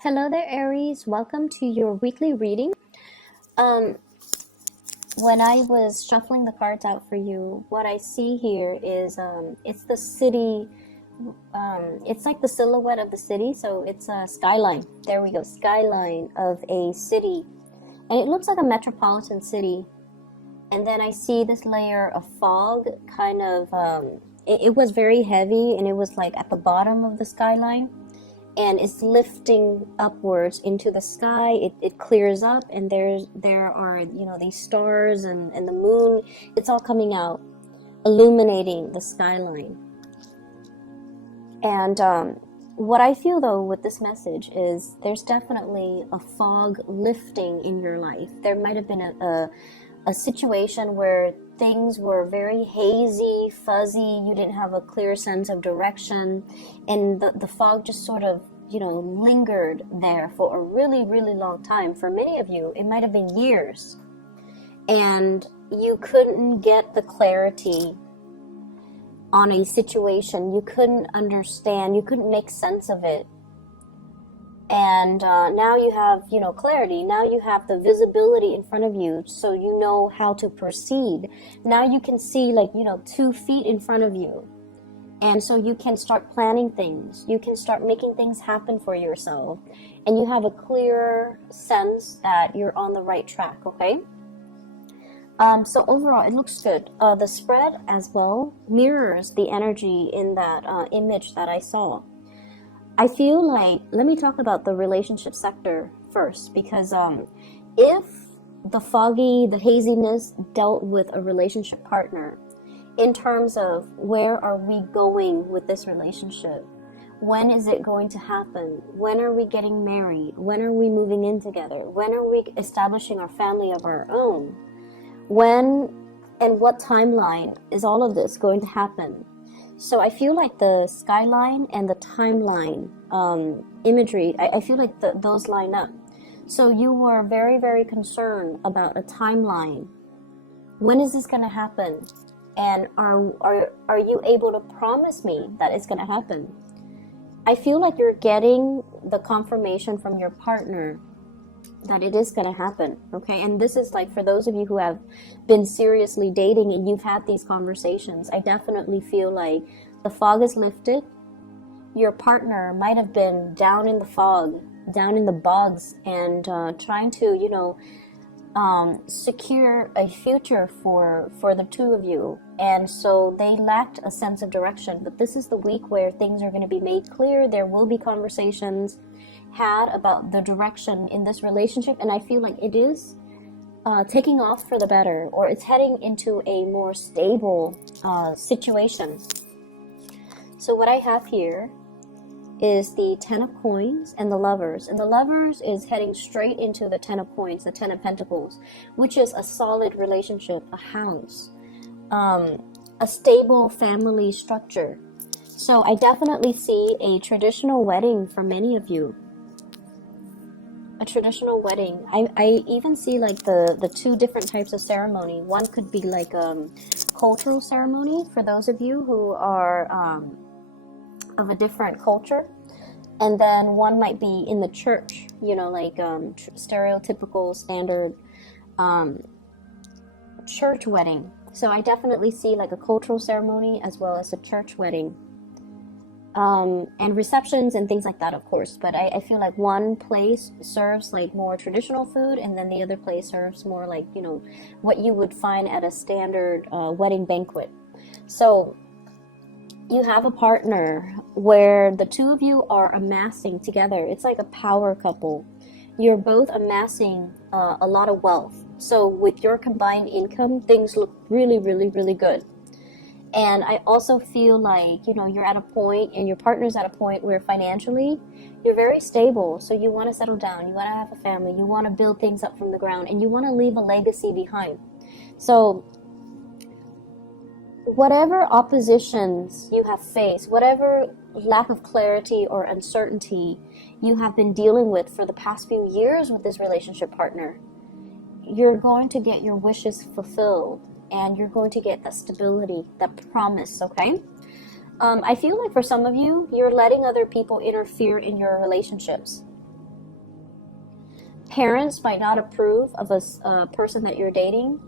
Hello there, Aries. Welcome to your weekly reading. Um, when I was shuffling the cards out for you, what I see here is it's the city. It's like the silhouette of the city, so it's a skyline. There we go, skyline of a city, and it looks like a metropolitan city. And then I see this layer of fog, kind of. It was very heavy, and it was like at the bottom of the skyline. And it's lifting upwards into the sky. It clears up, and there are these stars and the moon. It's all coming out, illuminating the skyline. And what I feel though with this message is there's definitely a fog lifting in your life. There might have been a situation where things were very hazy, fuzzy, you didn't have a clear sense of direction, and the fog just sort of, lingered there for a really, really long time. For many of you, it might have been years, and you couldn't get the clarity on a situation. You couldn't understand, you couldn't make sense of it. And now you have, clarity. Now you have the visibility in front of you, so you know how to proceed. Now you can see 2 feet in front of you. And so you can start planning things. You can start making things happen for yourself. And you have a clear sense that you're on the right track, okay? So overall, it looks good. The spread as well mirrors the energy in that image that I saw. I feel like, let me talk about the relationship sector first, because if the haziness dealt with a relationship partner, in terms of where are we going with this relationship? When is it going to happen? When are we getting married? When are we moving in together? When are we establishing our family of our own? When and what timeline is all of this going to happen? So I feel like the skyline and the timeline imagery, I feel like those line up. So you were very, very concerned about a timeline. When is this going to happen? And are you able to promise me that it's going to happen? I feel like you're getting the confirmation from your partner that it is going to happen, okay? And this is like for those of you who have been seriously dating and you've had these conversations, I definitely feel like the fog is lifted. Your partner might have been down in the fog, down in the bogs, and trying to, secure a future for the two of you. And so they lacked a sense of direction. But this is the week where things are going to be made clear. There will be conversations had about the direction in this relationship, and I feel like it is taking off for the better, or it's heading into a more stable situation. So what I have here is the 10 of coins and the lovers, and the lovers is heading straight into the 10 of coins, the 10 of pentacles, which is a solid relationship, a house, a stable family structure. So I definitely see a traditional wedding for many of you. A traditional wedding. I even see like the 2 different types of ceremony. One could be like cultural ceremony for those of you who are of a different culture, and then one might be in the church, stereotypical standard church wedding. So I definitely see like a cultural ceremony as well as a church wedding. And receptions and things like that, of course. But I feel like one place serves like more traditional food, and then the other place serves more like, what you would find at a standard wedding banquet. So you have a partner where the two of you are amassing together. It's like a power couple. You're both amassing a lot of wealth. So with your combined income, things look really, really, really good. And I also feel like, you're at a point, and your partner's at a point where financially you're very stable. So you want to settle down, you want to have a family, you want to build things up from the ground, and you want to leave a legacy behind. So whatever oppositions you have faced, whatever lack of clarity or uncertainty you have been dealing with for the past few years with this relationship partner, you're going to get your wishes fulfilled. And you're going to get that stability, that promise, okay? I feel like for some of you, you're letting other people interfere in your relationships. Parents might not approve of a person that you're dating,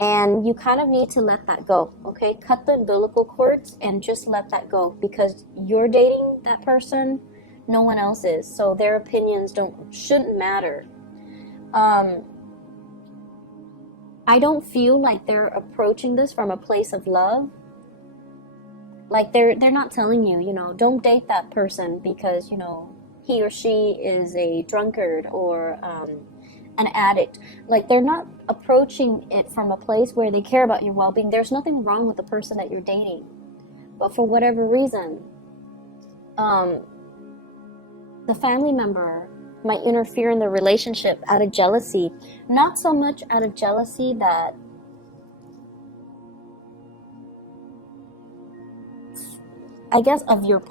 and you kind of need to let that go, okay? Cut the umbilical cords and just let that go, because you're dating that person, no one else is, so their opinions shouldn't matter. I don't feel like they're approaching this from a place of love. Like they're not telling you, you know, don't date that person because, you know, he or she is a drunkard or an addict. Like they're not approaching it from a place where they care about your well-being. There's nothing wrong with the person that you're dating, but for whatever reason, the family member might interfere in the relationship out of jealousy. Not so much out of jealousy that I guess of your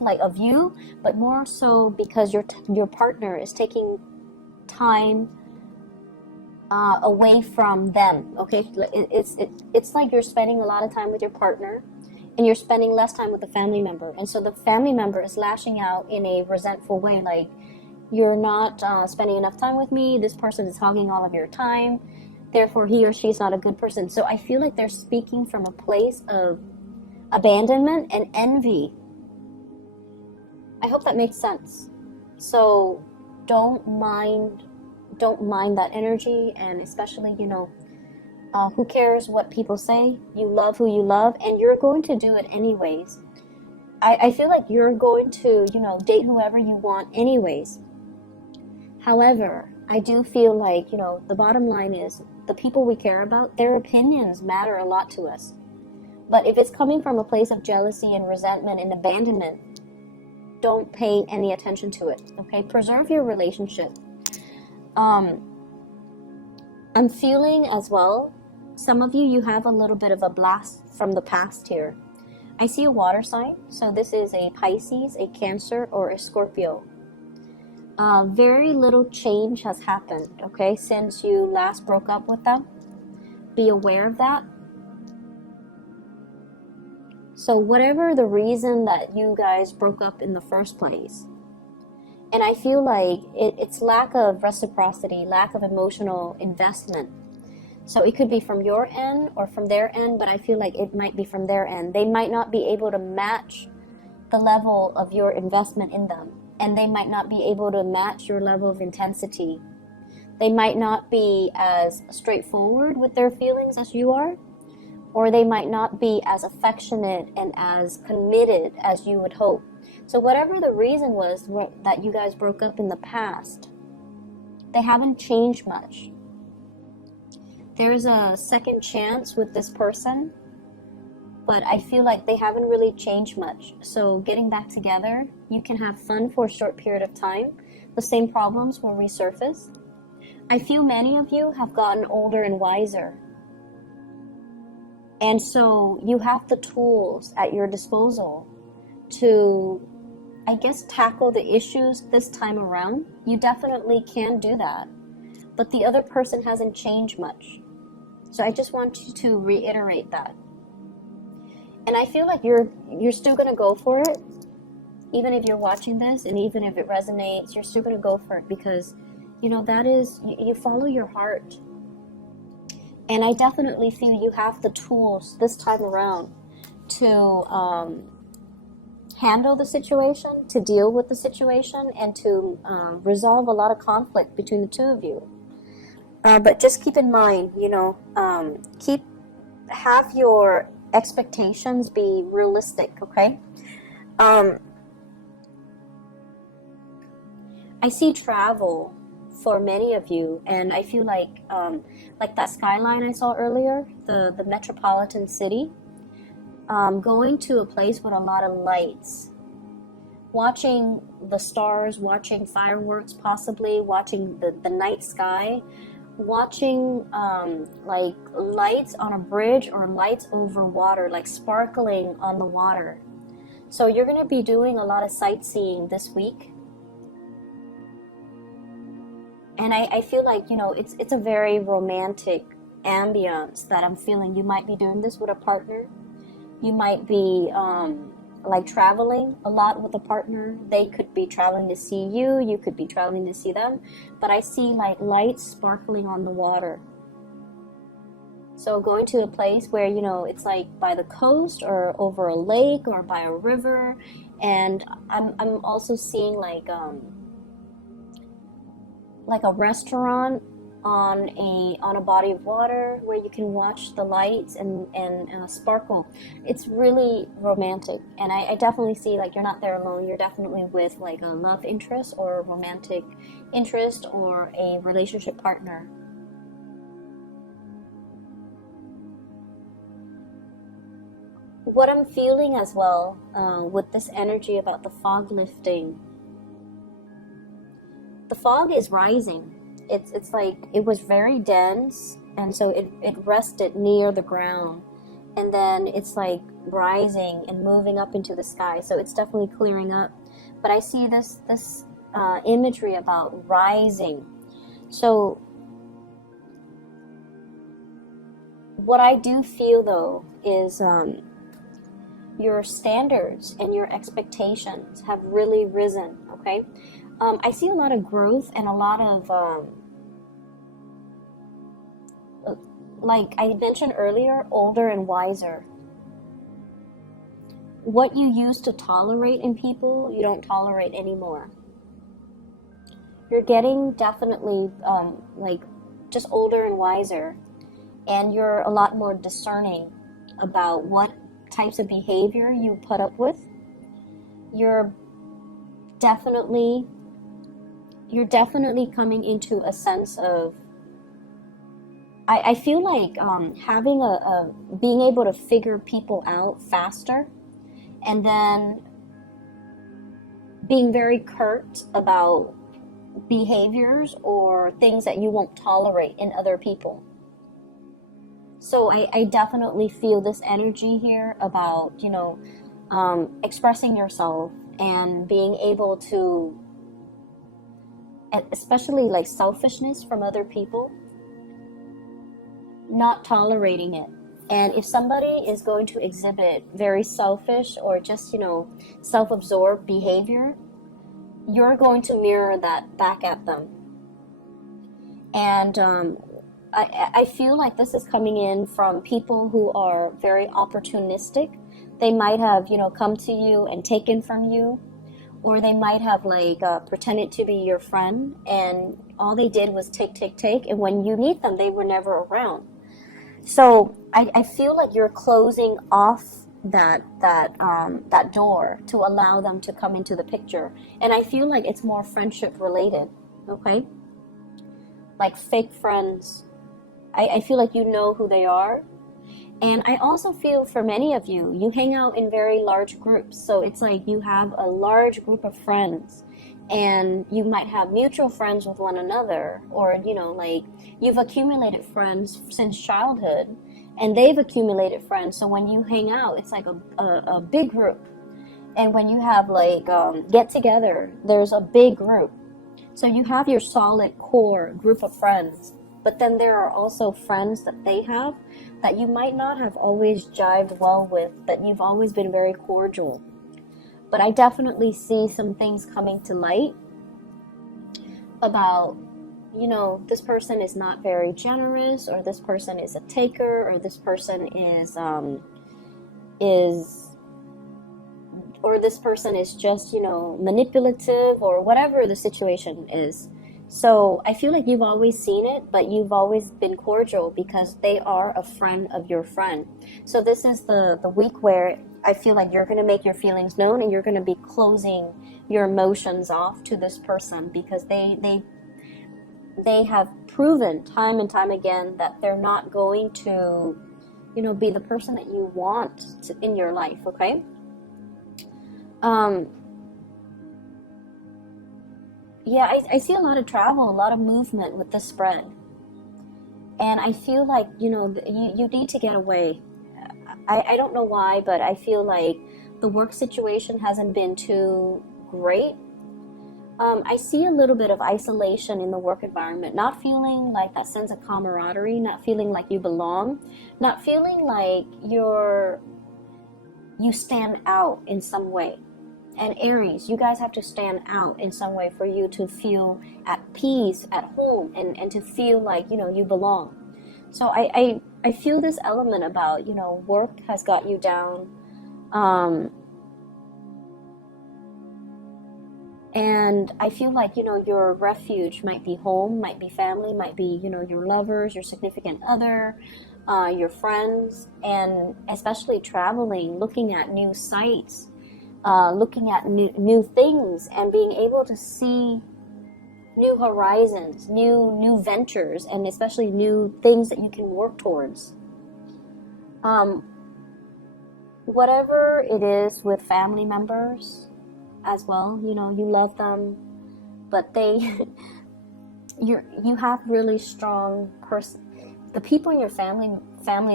like of you, but more so because your partner is taking time away from them. Okay, it's like you're spending a lot of time with your partner and you're spending less time with the family member, and so the family member is lashing out in a resentful way, like, you're not spending enough time with me, this person is hogging all of your time, therefore he or she is not a good person. So I feel like they're speaking from a place of abandonment and envy. I hope that makes sense. So don't mind that energy, and especially, you know, who cares what people say? You love who you love, and you're going to do it anyways. I feel like you're going to, you know, date whoever you want anyways. However, I do feel like, you know, the bottom line is the people we care about, their opinions matter a lot to us. But if it's coming from a place of jealousy and resentment and abandonment, don't pay any attention to it, okay? Preserve your relationship. I'm feeling as well, some of you have a little bit of a blast from the past here. I see a water sign, so this is a Pisces, a Cancer, or a Scorpio. Very little change has happened, okay, since you last broke up with them. Be aware of that. So whatever the reason that you guys broke up in the first place, and I feel like it's lack of reciprocity, lack of emotional investment. So it could be from your end or from their end, but I feel like it might be from their end. They might not be able to match the level of your investment in them, and they might not be able to match your level of intensity. They might not be as straightforward with their feelings as you are, or they might not be as affectionate and as committed as you would hope. So whatever the reason was that you guys broke up in the past, they haven't changed much. There's a second chance with this person, but I feel like they haven't really changed much. So getting back together, you can have fun for a short period of time. The same problems will resurface. I feel many of you have gotten older and wiser. And so you have the tools at your disposal to, I guess, tackle the issues this time around. You definitely can do that. But the other person hasn't changed much. So I just want you to reiterate that. And I feel like you're still going to go for it. Even if you're watching this and even if it resonates, you're still going to go for it because, you know, that is, you follow your heart. And I definitely feel you have the tools this time around to handle the situation, to deal with the situation, and to resolve a lot of conflict between the two of you. But just keep in mind, you know, have your expectations be realistic, okay? I see travel for many of you, and I feel like that skyline I saw earlier, the metropolitan city, going to a place with a lot of lights, watching the stars, watching fireworks, possibly watching the night sky, watching like lights on a bridge or lights over water, like sparkling on the water. So you're going to be doing a lot of sightseeing this week. And I feel like, you know, it's a very romantic ambience that I'm feeling. You might be doing this with a partner. You might be like traveling a lot with a partner. They could be traveling to see you, you could be traveling to see them, but I see like lights sparkling on the water. So going to a place where, you know, it's like by the coast or over a lake or by a river. And I'm also seeing like a restaurant on a body of water where you can watch the lights and sparkle. It's really romantic, and I definitely see like you're not there alone. You're definitely with like a love interest or a romantic interest or a relationship partner. What I'm feeling as well with this energy about the fog lifting, the fog is rising. It's like it was very dense, and so it rested near the ground, and then it's like rising and moving up into the sky. So it's definitely clearing up. But I see this imagery about rising. So what I do feel though is your standards and your expectations have really risen. Okay. I see a lot of growth and a lot of, like I mentioned earlier, older and wiser. What you used to tolerate in people, you don't tolerate anymore. You're getting definitely like just older and wiser, and you're a lot more discerning about what types of behavior you put up with. You're definitely coming into a sense of, I feel like having being able to figure people out faster, and then being very curt about behaviors or things that you won't tolerate in other people. So I definitely feel this energy here about, you know, expressing yourself and being able to, especially like selfishness from other people, not tolerating it. And if somebody is going to exhibit very selfish or just, you know, self-absorbed behavior, you're going to mirror that back at them. And I feel like this is coming in from people who are very opportunistic. They might have, you know, come to you and taken from you, or they might have like pretended to be your friend, and all they did was take, and when you need them, they were never around. So I feel like you're closing off that door to allow them to come into the picture, and I feel like it's more friendship related. Okay, like fake friends. I feel like you know who they are. And I also feel for many of you, you hang out in very large groups. So it's like you have a large group of friends, and you might have mutual friends with one another, or, you know, like you've accumulated friends since childhood, and they've accumulated friends. So when you hang out, it's like a big group. And when you have like get together, there's a big group. So you have your solid core group of friends. But then there are also friends that they have that you might not have always jived well with, but you've always been very cordial. But I definitely see some things coming to light about, you know, this person is not very generous, or this person is a taker, or this person is or this person is just, you know, manipulative, or whatever the situation is. So I feel like you've always seen it, but you've always been cordial because they are a friend of your friend. So this is the week where I feel like you're going to make your feelings known, and you're going to be closing your emotions off to this person, because they have proven time and time again that they're not going to, you know, be the person that you want in your life. Okay. Yeah, I see a lot of travel, a lot of movement with this spread. And I feel like, you know, you need to get away. I don't know why, but I feel like the work situation hasn't been too great. I see a little bit of isolation in the work environment, not feeling like that sense of camaraderie, not feeling like you belong, not feeling like you're you stand out in some way. And Aries, you guys have to stand out in some way for you to feel at peace, at home, and to feel like, you belong. So I feel this element about, work has got you down. And I feel like, your refuge might be home, might be family, might be, your lovers, your significant other, your friends, and especially traveling, looking at new sights, looking at new things, and being able to see new horizons, new ventures, and especially new things that you can work towards. Whatever it is with family members as well, you love them, but you have really strong the people in your family,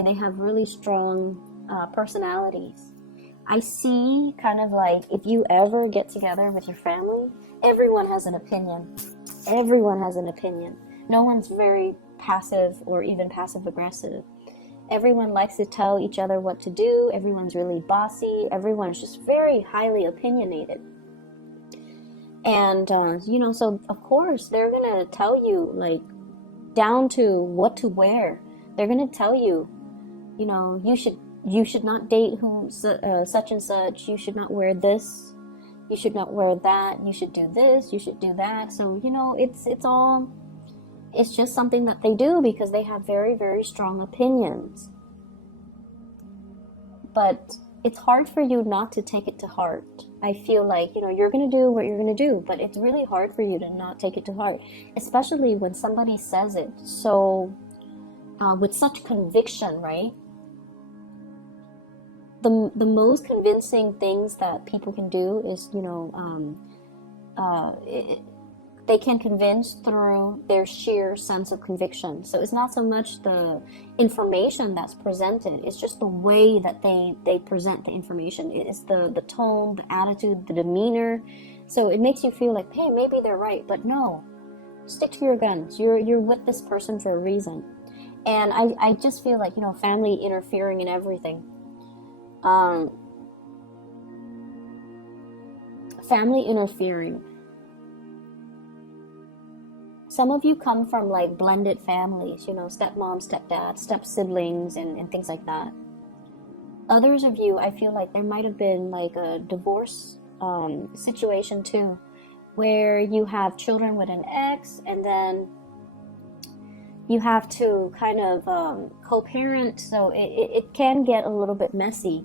they have really strong personalities. I see kind of like, if you ever get together with your family, everyone has an opinion. Everyone has an opinion. No one's very passive or even passive aggressive. Everyone likes to tell each other what to do. Everyone's really bossy. Everyone's just very highly opinionated. And, so of course they're going to tell you, like, down to what to wear. They're going to tell you, you should not date such and such. You should not wear this. You should not wear that. You should do this. You should do that. So, it's just something that they do because they have very, very strong opinions. But it's hard for you not to take it to heart. I feel like, you're going to do what you're going to do, but it's really hard for you to not take it to heart, especially when somebody says it so with such conviction, right? The most convincing things that people can do is, they can convince through their sheer sense of conviction. So it's not so much the information that's presented, it's just the way that they present the information. It's the tone, the attitude, the demeanor. So it makes you feel like, hey, maybe they're right, but no. Stick to your guns. You're with this person for a reason. And I just feel like, family interfering in everything. Family interfering. Some of you come from like blended families, stepmom, stepdad, step siblings, and things like that. Others of you, I feel like there might have been like a divorce situation too, where you have children with an ex, and then you have to kind of co-parent, so it can get a little bit messy.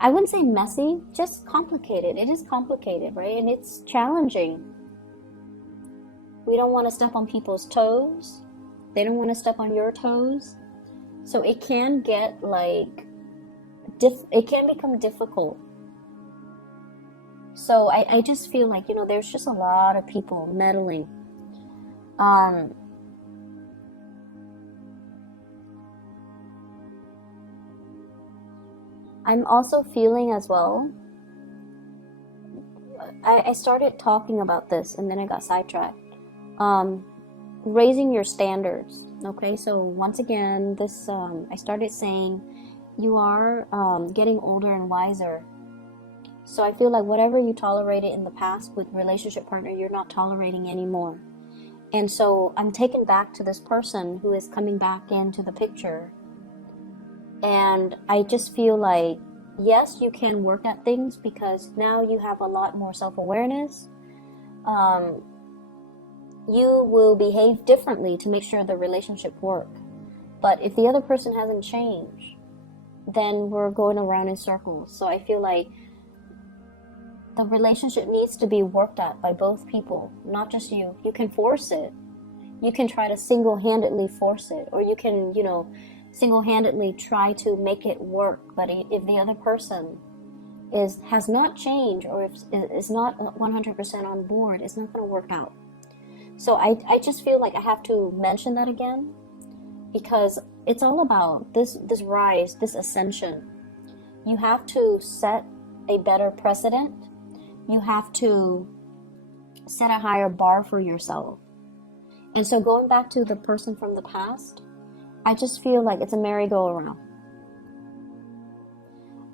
I wouldn't say messy, just complicated. It is complicated, right? And it's challenging. We don't want to step on people's toes. They don't want to step on your toes. So it can get like, it can become difficult. So I just feel like, there's just a lot of people meddling. I'm also feeling as well, I started talking about this and then I got sidetracked. Raising your standards. Okay, so once again, this I started saying you are getting older and wiser. So I feel like whatever you tolerated in the past with relationship partner, you're not tolerating anymore. And so I'm taken back to this person who is coming back into the picture. And I just feel like, yes, you can work at things because now you have a lot more self-awareness. You will behave differently to make sure the relationship works. But if the other person hasn't changed, then we're going around in circles. So I feel like the relationship needs to be worked at by both people, not just you. You can force it. You can try to single-handedly force it, or you can, single-handedly try to make it work. But if the other person has not changed, or is not 100% on board, it's not going to work out. So I just feel like I have to mention that again, because it's all about this rise, this ascension. You have to set a better precedent. You have to set a higher bar for yourself. And so going back to the person from the past, I just feel like it's a merry-go-round.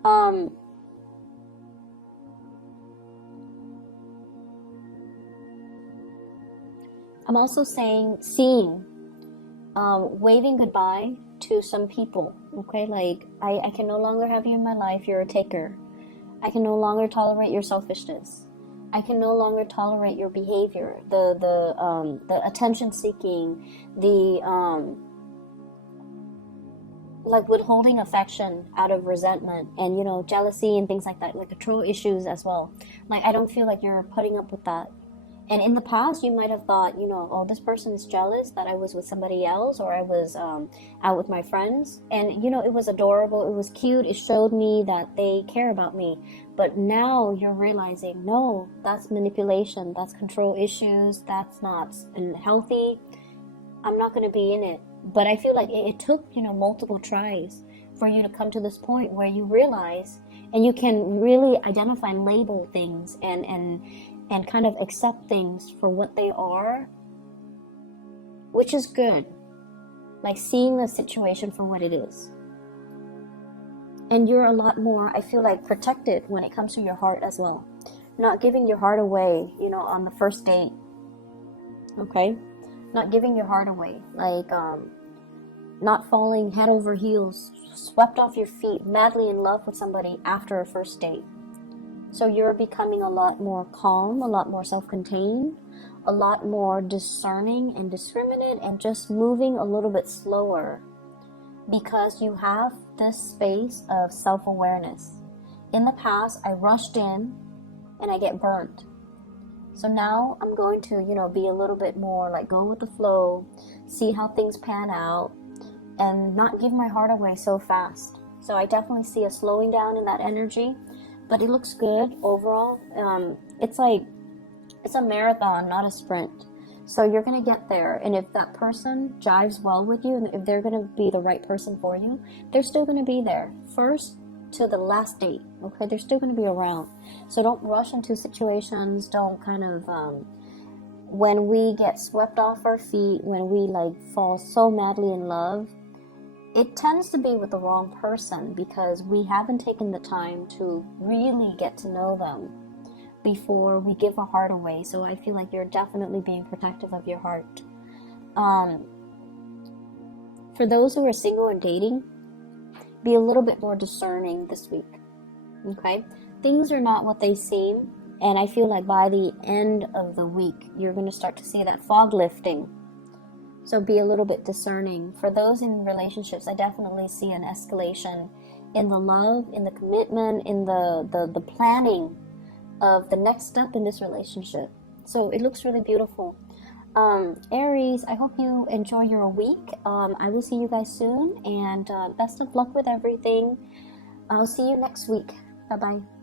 Um, I'm also seeing, waving goodbye to some people. Okay, like I can no longer have you in my life. You're a taker. I can no longer tolerate your selfishness. I can no longer tolerate your behavior, the attention seeking, the like withholding affection out of resentment, and jealousy and things like that, like control issues as well. Like I don't feel like you're putting up with that. And in the past, you might have thought, oh, this person is jealous that I was with somebody else, or I was out with my friends. And, it was adorable. It was cute. It showed me that they care about me. But now you're realizing, no, that's manipulation. That's control issues. That's not healthy. I'm not going to be in it. But I feel like it took, multiple tries for you to come to this point where you realize, and you can really identify and label things and kind of accept things for what they are, which is good. Like seeing the situation for what it is. And you're a lot more, I feel like, protected when it comes to your heart as well. Not giving your heart away, on the first date. Okay? Not giving your heart away. Like, not falling head over heels, swept off your feet, madly in love with somebody after a first date. So you're becoming a lot more calm, a lot more self-contained, a lot more discerning and discriminate, and just moving a little bit slower because you have this space of self-awareness. In the past, I rushed in and I get burnt. So now I'm going to, be a little bit more like go with the flow, see how things pan out, and not give my heart away so fast. So I definitely see a slowing down in that energy. But it looks good overall. It's a marathon, not a sprint. So you're going to get there. And if that person jives well with you, and if they're going to be the right person for you, they're still going to be there. First to the last date, okay? They're still going to be around. So don't rush into situations. Don't kind of, when we get swept off our feet, when we fall so madly in love, it tends to be with the wrong person because we haven't taken the time to really get to know them before we give our heart away. So I feel like you're definitely being protective of your heart. For those who are single and dating, be a little bit more discerning this week. Okay? Things are not what they seem, and I feel like by the end of the week, you're going to start to see that fog lifting. So be a little bit discerning. For those in relationships, I definitely see an escalation in the love, in the commitment, in the planning of the next step in this relationship. So it looks really beautiful. Aries, I hope you enjoy your week. I will see you guys soon, and best of luck with everything. I'll see you next week. Bye-bye.